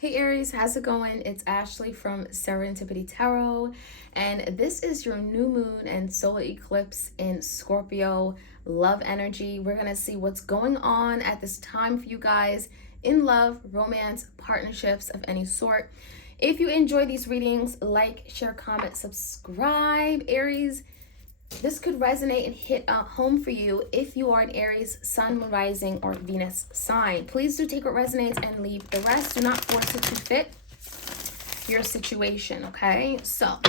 Hey Aries, how's it going? It's Ashley from Serendipity Tarot, and this is your new moon and solar eclipse in Scorpio love energy. We're going to see what's going on at this time for you guys in love, romance, partnerships of any sort. If you enjoy these readings, like, share, comment, subscribe. Aries, this could resonate and hit home for you if you are an Aries, Sun, Moon, Rising, or Venus sign. Please do take what resonates and leave the rest. Do not force it to fit your situation, okay? So,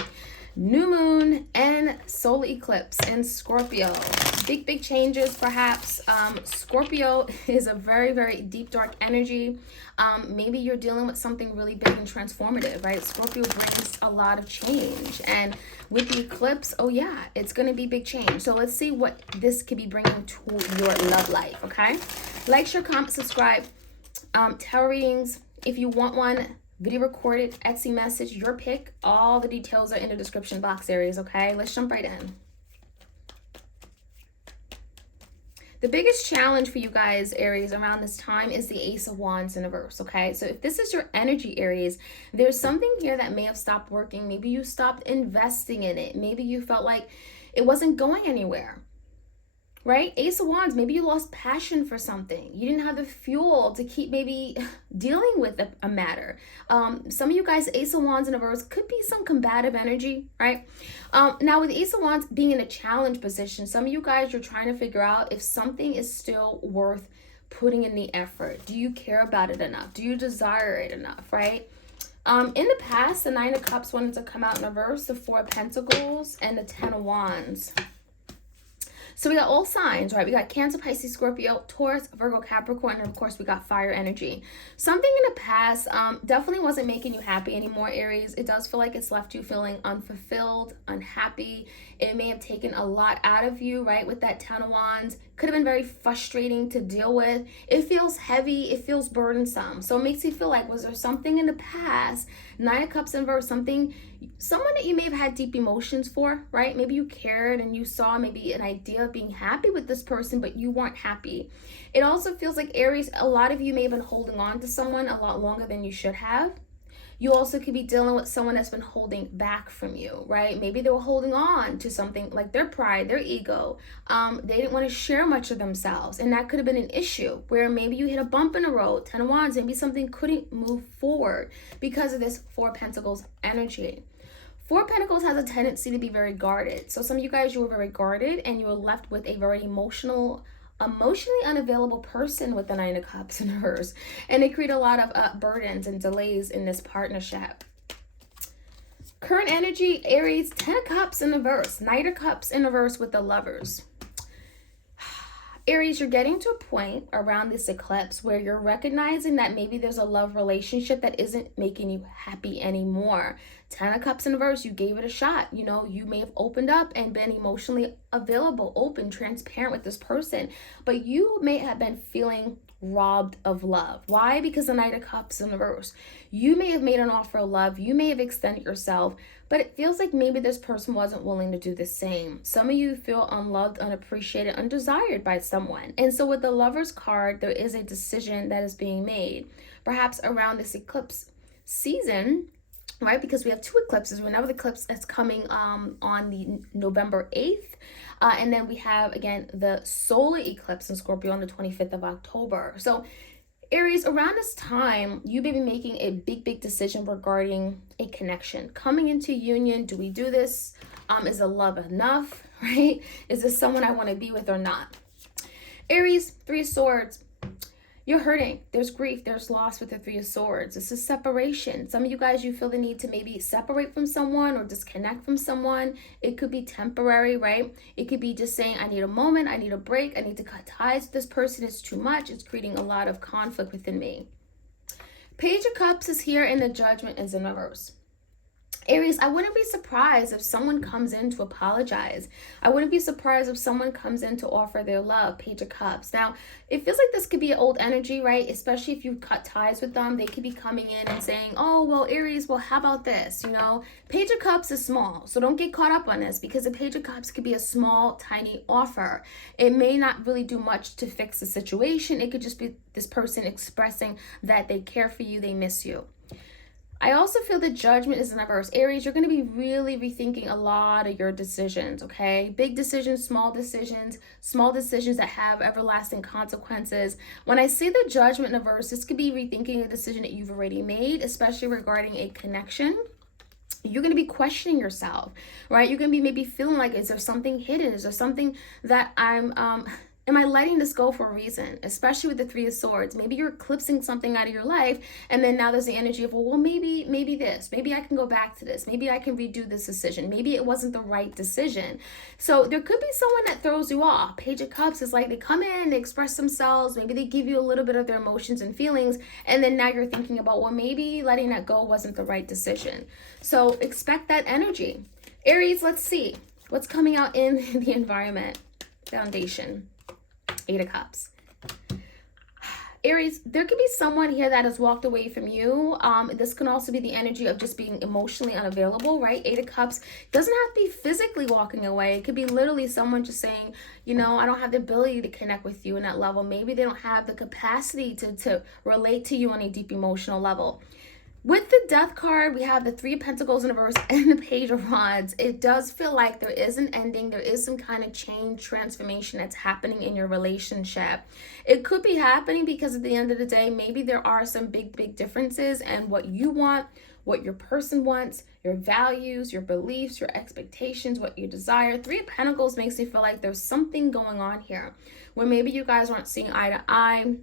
new moon and solar eclipse in Scorpio. Big changes perhaps. Scorpio is a very deep dark energy. Maybe you're dealing with something really big and transformative, right? Scorpio brings a lot of change, and with the eclipse, oh yeah, it's going to be big change. So let's see what this could be bringing to your love life, okay? Like, share, comment, subscribe. Tarot readings, if you want one, video recorded, Etsy message, your pick. All the details are in the description box, Aries, okay? Let's jump right in. The biggest challenge for you guys, Aries, around this time is the Ace of Wands in reverse, okay? So if this is your energy, Aries, there's something here that may have stopped working. Maybe you stopped investing in it. Maybe you felt like it wasn't going anywhere, right? Ace of Wands, maybe you lost passion for something. You didn't have the fuel to keep maybe dealing with a matter. Some of you guys, Ace of Wands in reverse could be some combative energy, right? Now with Ace of Wands being in a challenge position, some of you guys are trying to figure out if something is still worth putting in the effort. Do you care about it enough? Do you desire it enough, right? In the past, the Nine of Cups wanted to come out in reverse, the Four of Pentacles, and the Ten of Wands. So we got all signs, right? We got Cancer, Pisces, Scorpio, Taurus, Virgo, Capricorn, and of course we got fire energy. Something in the past definitely wasn't making you happy anymore, Aries. It does feel like it's left you feeling unfulfilled, unhappy. It may have taken a lot out of you, right? With that Ten of Wands. Could have been very frustrating to deal with. It feels heavy. It feels burdensome. So it makes you feel like, was there something in the past? Nine of Cups in reverse, someone that you may have had deep emotions for, right? Maybe you cared and you saw maybe an idea of being happy with this person, but you weren't happy. It also feels like, Aries, a lot of you may have been holding on to someone a lot longer than you should have. You also could be dealing with someone that's been holding back from you, right? Maybe they were holding on to something like their pride, their ego. They didn't want to share much of themselves. And that could have been an issue where maybe you hit a bump in the road, Ten of Wands, maybe something couldn't move forward because of this Four of Pentacles energy. Four of Pentacles has a tendency to be very guarded. So some of you guys, you were very guarded and you were left with a very emotionally unavailable person with the Nine of Cups in reverse. And it created a lot of burdens and delays in this partnership. Current energy, Aries, Ten of Cups in reverse, Knight of Cups in reverse with the Lovers. Aries, you're getting to a point around this eclipse where you're recognizing that maybe there's a love relationship that isn't making you happy anymore. Ten of Cups in reverse, you gave it a shot. You know, you may have opened up and been emotionally available, open, transparent with this person, but you may have been feeling robbed of love. Why? Because the Knight of Cups in reverse. You may have made an offer of love. You may have extended yourself, but it feels like maybe this person wasn't willing to do the same. Some of you feel unloved, unappreciated, undesired by someone. And so with the Lovers card, there is a decision that is being made. Perhaps around this eclipse season, right? Because we have two eclipses. We have another eclipse that's coming on the November 8th. And then we have, again, the solar eclipse in Scorpio on the 25th of October. So Aries, around this time, you may be making a big decision regarding a connection. Coming into union, do we do this? Is the love enough, right? Is this someone I want to be with or not? Aries, Three of Swords. You're hurting. There's grief. There's loss with the Three of Swords. This is separation. Some of you guys, you feel the need to maybe separate from someone or disconnect from someone. It could be temporary, right? It could be just saying, I need a moment. I need a break. I need to cut ties with this person. It's too much. It's creating a lot of conflict within me. Page of Cups is here and the Judgment is in reverse. Aries, I wouldn't be surprised if someone comes in to apologize. I wouldn't be surprised if someone comes in to offer their love. Page of Cups. Now, it feels like this could be an old energy, right? Especially if you cut ties with them. They could be coming in and saying, oh, well, Aries, well, how about this? You know, Page of Cups is small. So don't get caught up on this because a Page of Cups could be a small, tiny offer. It may not really do much to fix the situation. It could just be this person expressing that they care for you, they miss you. I also feel the Judgment is in reverse. Aries, you're going to be really rethinking a lot of your decisions, okay? Big decisions, small decisions that have everlasting consequences. When I see the Judgment in reverse, this could be rethinking a decision that you've already made, especially regarding a connection. You're going to be questioning yourself, right? You're going to be maybe feeling like, is there something hidden? Is there something that am I letting this go for a reason? Especially with the Three of Swords. Maybe you're eclipsing something out of your life, and then now there's the energy of, well, maybe this. Maybe I can go back to this. Maybe I can redo this decision. Maybe it wasn't the right decision. So there could be someone that throws you off. Page of Cups is like, they come in, they express themselves, maybe they give you a little bit of their emotions and feelings, and then now you're thinking about, well, maybe letting that go wasn't the right decision. So expect that energy. Aries, let's see what's coming out in the environment. Foundation. 8 of Cups. Aries, there could be someone here that has walked away from you. This can also be the energy of just being emotionally unavailable, right? 8 of Cups doesn't have to be physically walking away. It could be literally someone just saying, you know, I don't have the ability to connect with you in that level. Maybe they don't have the capacity to relate to you on a deep emotional level. With the Death card, we have the Three of Pentacles in reverse and the Page of Wands. It does feel like there is an ending. There is some kind of change, transformation that's happening in your relationship. It could be happening because at the end of the day, maybe there are some big differences in what you want, what your person wants, your values, your beliefs, your expectations, what you desire. Three of Pentacles makes me feel like there's something going on here where maybe you guys aren't seeing eye to eye.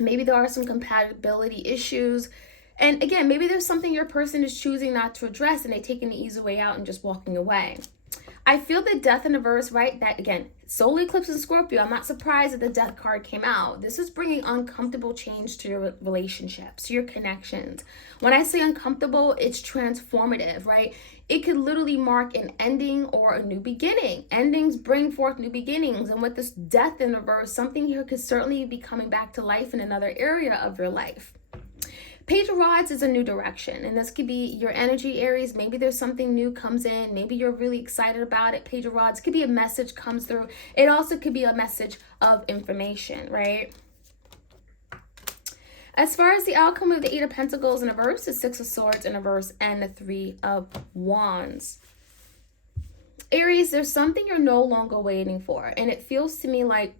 Maybe there are some compatibility issues. And again, maybe there's something your person is choosing not to address and they're taking the easy way out and just walking away. I feel the Death in reverse, right? That again, solar eclipse in Scorpio. I'm not surprised that the Death card came out. This is bringing uncomfortable change to your relationships, to your connections. When I say uncomfortable, it's transformative, right? It could literally mark an ending or a new beginning. Endings bring forth new beginnings. And with this Death in reverse, something here could certainly be coming back to life in another area of your life. Page of Rods is a new direction, and this could be your energy, Aries. Maybe there's something new comes in. Maybe you're really excited about it. Page of Rods could be a message comes through. It also could be a message of information, right? As far as the outcome of the 8 of Pentacles in reverse, the 6 of Swords in reverse, and the 3 of Wands. Aries, there's something you're no longer waiting for, and it feels to me like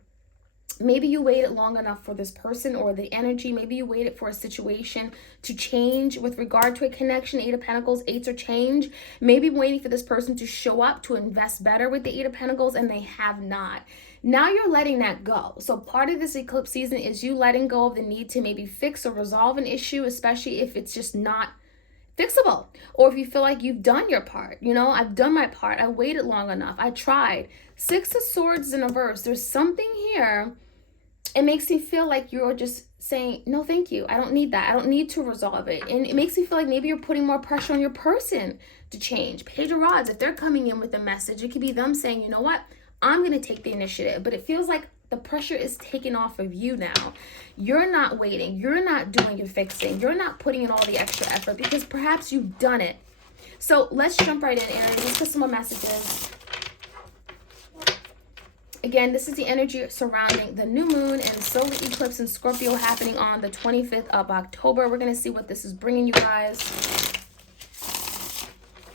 maybe you waited long enough for this person or the energy. Maybe you waited for a situation to change with regard to a connection. 8 of Pentacles, 8s are change. Maybe waiting for this person to show up to invest better with the 8 of Pentacles, and they have not. Now you're letting that go. So part of this eclipse season is you letting go of the need to maybe fix or resolve an issue, especially if it's just not fixable, or if you feel like you've done your part. You know, I've done my part. I waited long enough. I tried. 6 of Swords in reverse. There's something here. It makes me feel like you're just saying, no, thank you. I don't need that. I don't need to resolve it. And it makes me feel like maybe you're putting more pressure on your person to change. Page of Rods, if they're coming in with a message, it could be them saying, you know what? I'm going to take the initiative. But it feels like the pressure is taken off of you now. You're not waiting. You're not doing your fixing. You're not putting in all the extra effort because perhaps you've done it. So let's jump right in, Aries. Let's put some more messages. Again, this is the energy surrounding the new moon and solar eclipse in Scorpio happening on the 25th of October. We're going to see what this is bringing you guys.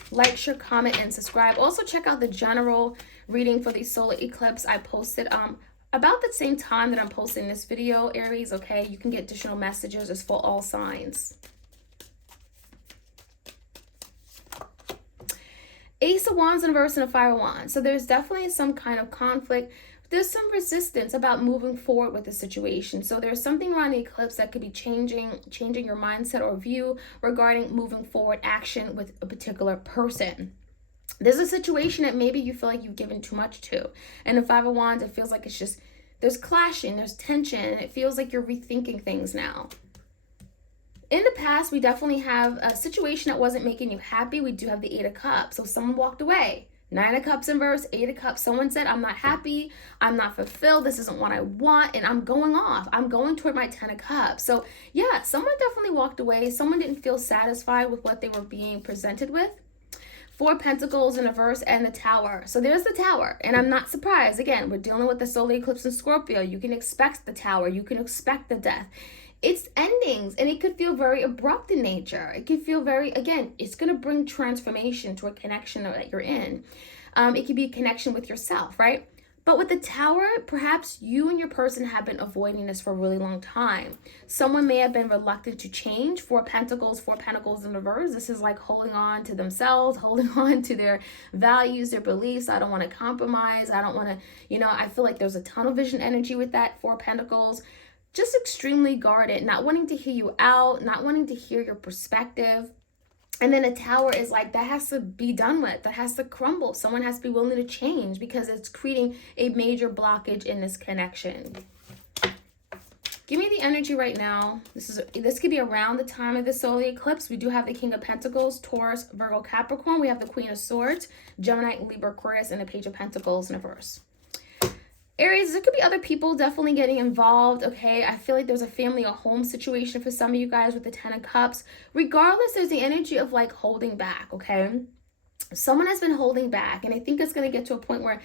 Like, share, comment, and subscribe. Also, check out the general reading for the solar eclipse. I posted about the same time that I'm posting this video, Aries, okay? You can get additional messages. It's for all signs. Ace of Wands in reverse and a Fire of Wands. So there's definitely some kind of conflict. There's some resistance about moving forward with the situation. So there's something around the eclipse that could be changing your mindset or view regarding moving forward action with a particular person. There's a situation that maybe you feel like you've given too much to. And the Five of Wands, it feels like it's just, there's clashing, there's tension, and it feels like you're rethinking things now. In the past, we definitely have a situation that wasn't making you happy. We do have the 8 of Cups. So someone walked away. 9 of Cups in reverse, 8 of Cups. Someone said, I'm not happy. I'm not fulfilled. This isn't what I want. And I'm going off. I'm going toward my 10 of Cups. So yeah, someone definitely walked away. Someone didn't feel satisfied with what they were being presented with. 4 Pentacles in reverse and the Tower. So there's the Tower. And I'm not surprised. Again, we're dealing with the solar eclipse in Scorpio. You can expect the Tower. You can expect the death. it's endings, and it could feel very abrupt in nature. It could feel very, again, it's going to bring transformation to a connection that you're in. It could be a connection with yourself, right? But with the Tower, perhaps you and your person have been avoiding this for a really long time. Someone may have been reluctant to change. Four Pentacles in reverse. This is like holding on to themselves, holding on to their values, their beliefs. I don't want to compromise. I don't want to, I feel like there's a tunnel vision energy with that Four Pentacles. Just extremely guarded, not wanting to hear you out, not wanting to hear your perspective. And then a Tower is like, that has to be done with. That has to crumble. Someone has to be willing to change because it's creating a major blockage in this connection. Give me the energy right now. This could be around the time of the solar eclipse. We do have the King of Pentacles, Taurus, Virgo, Capricorn. We have the Queen of Swords, Gemini, Libra, Aquarius, and the Page of Pentacles in reverse. Aries, there could be other people definitely getting involved, okay? I feel like there's a family or home situation for some of you guys with the Ten of Cups. Regardless, there's the energy of like holding back, okay? Someone has been holding back, and I think it's going to get to a point where,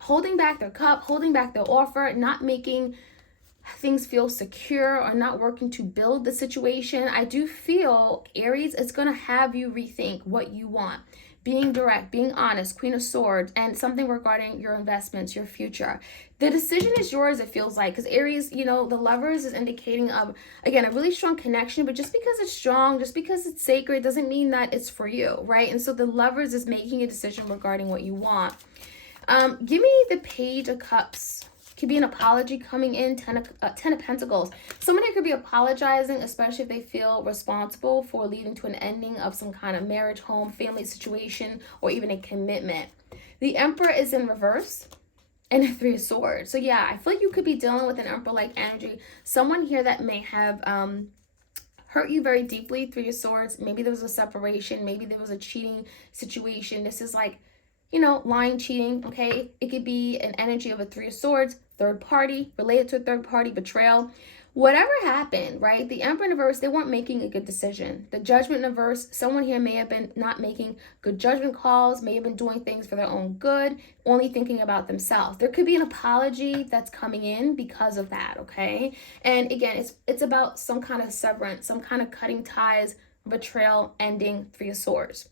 holding back their cup, holding back their offer, not making things feel secure or not working to build the situation. I do feel, Aries, it's going to have you rethink what you want. Being direct, being honest, Queen of Swords, and something regarding your investments, your future. The decision is yours, it feels like, because Aries, the Lovers is indicating of, again, a really strong connection, but just because it's strong, just because it's sacred, doesn't mean that it's for you, right? And so the Lovers is making a decision regarding what you want. Give me the Page of Cups. Could be an apology coming in. Ten of Pentacles. Someone here could be apologizing, especially if they feel responsible for leading to an ending of some kind of marriage, home, family situation, or even a commitment. The Emperor is in reverse, and the Three of Swords. So yeah, I feel like you could be dealing with an Emperor-like energy. Someone here that may have hurt you very deeply. Three of Swords. Maybe there was a separation. Maybe there was a cheating situation. This is like, lying, cheating, okay? It could be an energy of a Three of Swords, third party, related to a third party, betrayal. Whatever happened, right? The Emperor in reverse, they weren't making a good decision. The Judgment in reverse, someone here may have been not making good judgment calls, may have been doing things for their own good, only thinking about themselves. There could be an apology that's coming in because of that, okay? And again, it's about some kind of severance, some kind of cutting ties, betrayal, ending, Three of Swords.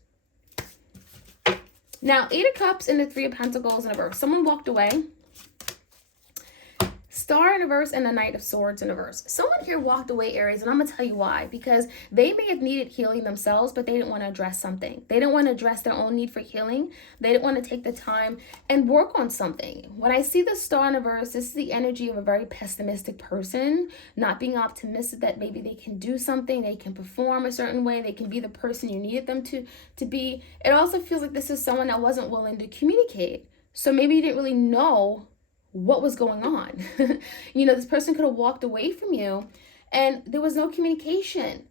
Now, Eight of Cups and the Three of Pentacles in reverse. Someone walked away. Star in reverse and the Knight of Swords in reverse. Someone here walked away, Aries, and I'm going to tell you why. Because they may have needed healing themselves, but they didn't want to address something. They didn't want to address their own need for healing. They didn't want to take the time and work on something. When I see the Star in reverse, this is the energy of a very pessimistic person, not being optimistic that maybe they can do something, they can perform a certain way, they can be the person you needed them to be. It also feels like this is someone that wasn't willing to communicate. So maybe you didn't really know what was going on. This person could have walked away from you and there was no communication.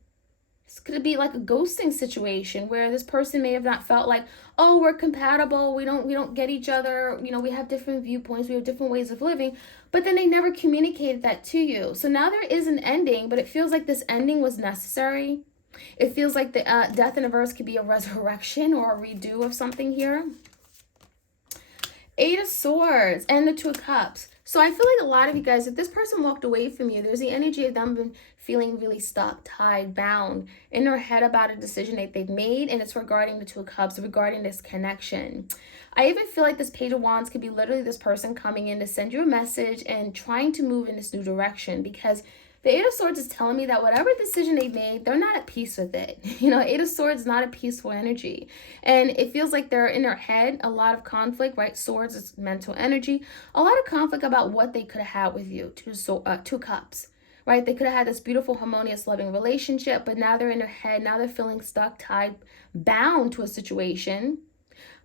This could be like a ghosting situation where this person may have not felt like, oh, we're compatible, we don't get each other, we have different viewpoints, we have different ways of living, but then they never communicated that to you. So now there is an ending, but it feels like this ending was necessary. It feels like the death in reverse could be a resurrection or a redo of something here. Eight of Swords and the Two of Cups. So I feel like a lot of you guys, if this person walked away from you, there's the energy of them been feeling really stuck, tied, bound in their head about a decision that they've made, and it's regarding the Two of Cups, regarding this connection. I even feel like this Page of Wands could be literally this person coming in to send you a message and trying to move in this new direction, because the Eight of Swords is telling me that whatever decision they made, they're not at peace with it. Eight of Swords is not a peaceful energy. And it feels like they're in their head, a lot of conflict, right? Swords is mental energy. A lot of conflict about what they could have had with you. Two Cups, right? They could have had this beautiful, harmonious, loving relationship, but now they're in their head. Now they're feeling stuck, tied, bound to a situation.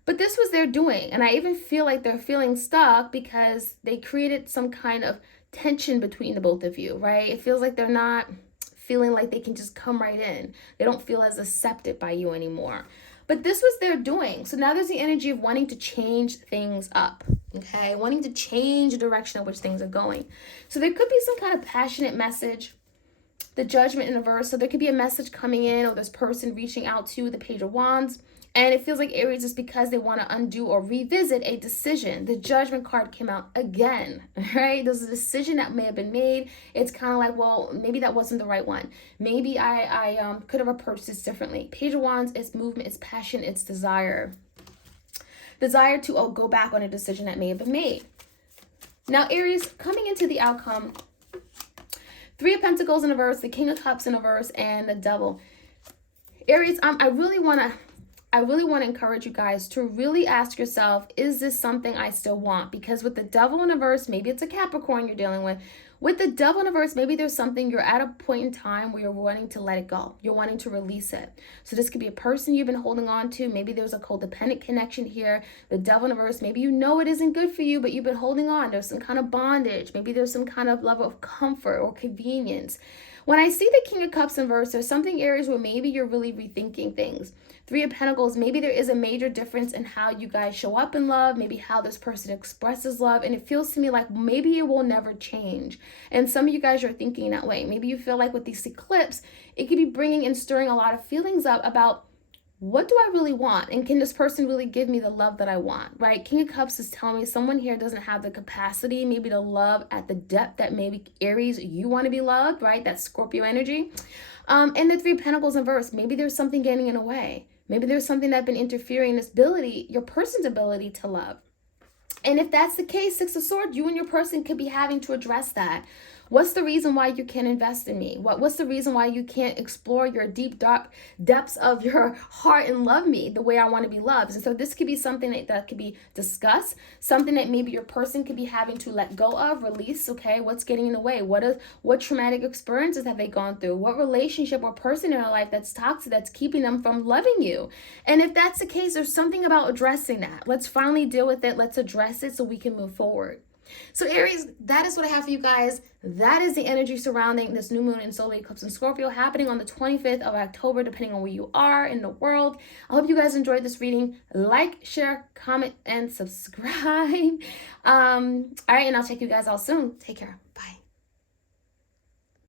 But this was their doing. And I even feel like they're feeling stuck because they created some kind of tension between the both of you, right? It feels like they're not feeling like they can just come right in. They don't feel as accepted by you anymore. But this was their doing. So now there's the energy of wanting to change things up, okay? Wanting to change the direction in which things are going. So there could be some kind of passionate message. The Judgment in reverse. So there could be a message coming in, or this person reaching out to the Page of Wands. And it feels like Aries is because they want to undo or revisit a decision. The Judgment card came out again, right? There's a decision that may have been made. It's kind of like, well, maybe that wasn't the right one. Maybe I could have approached this differently. Page of Wands, it's movement, it's passion, it's desire. Desire to go back on a decision that may have been made. Now, Aries, coming into the outcome, Three of Pentacles in reverse, the King of Cups in reverse, and the Devil. Aries, I really want to encourage you guys to really ask yourself, is this something I still want? Because with the Devil in reverse, maybe it's a Capricorn you're dealing with. With the Devil in reverse, maybe there's something you're at a point in time where you're wanting to let it go. You're wanting to release it. So this could be a person you've been holding on to. Maybe there's a codependent connection here. The Devil in reverse, maybe you know it isn't good for you, but you've been holding on. There's some kind of bondage. Maybe there's some kind of level of comfort or convenience. When I see the King of Cups in reverse, there's something, Aries, where maybe you're really rethinking things. Three of Pentacles, maybe there is a major difference in how you guys show up in love, maybe how this person expresses love, and it feels to me like maybe it will never change. And some of you guys are thinking that way. Maybe you feel like with this eclipse, it could be bringing and stirring a lot of feelings up about, what do I really want? And can this person really give me the love that I want, right? King of Cups is telling me someone here doesn't have the capacity maybe to love at the depth that maybe Aries, you want to be loved, right? That Scorpio energy. And the Three of Pentacles in reverse, maybe there's something getting in the way. Maybe there's something that's been interfering in this ability, your person's ability to love. And if that's the case, Six of Swords, you and your person could be having to address that. What's the reason why you can't invest in me? What's the reason why you can't explore your deep, dark depths of your heart and love me the way I want to be loved? And so this could be something that could be discussed, something that maybe your person could be having to let go of, release, okay? What's getting in the way? What traumatic experiences have they gone through? What relationship or person in their life that's toxic, that's keeping them from loving you? And if that's the case, there's something about addressing that. Let's finally deal with it. Let's address it so we can move forward. So Aries, that is what I have for you guys. That is the energy surrounding this new moon and solar eclipse in Scorpio happening on the 25th of October, depending on where you are in the world. I hope you guys enjoyed this reading. Like, share, comment, and subscribe. All right, and I'll check you guys all soon. Take care. Bye.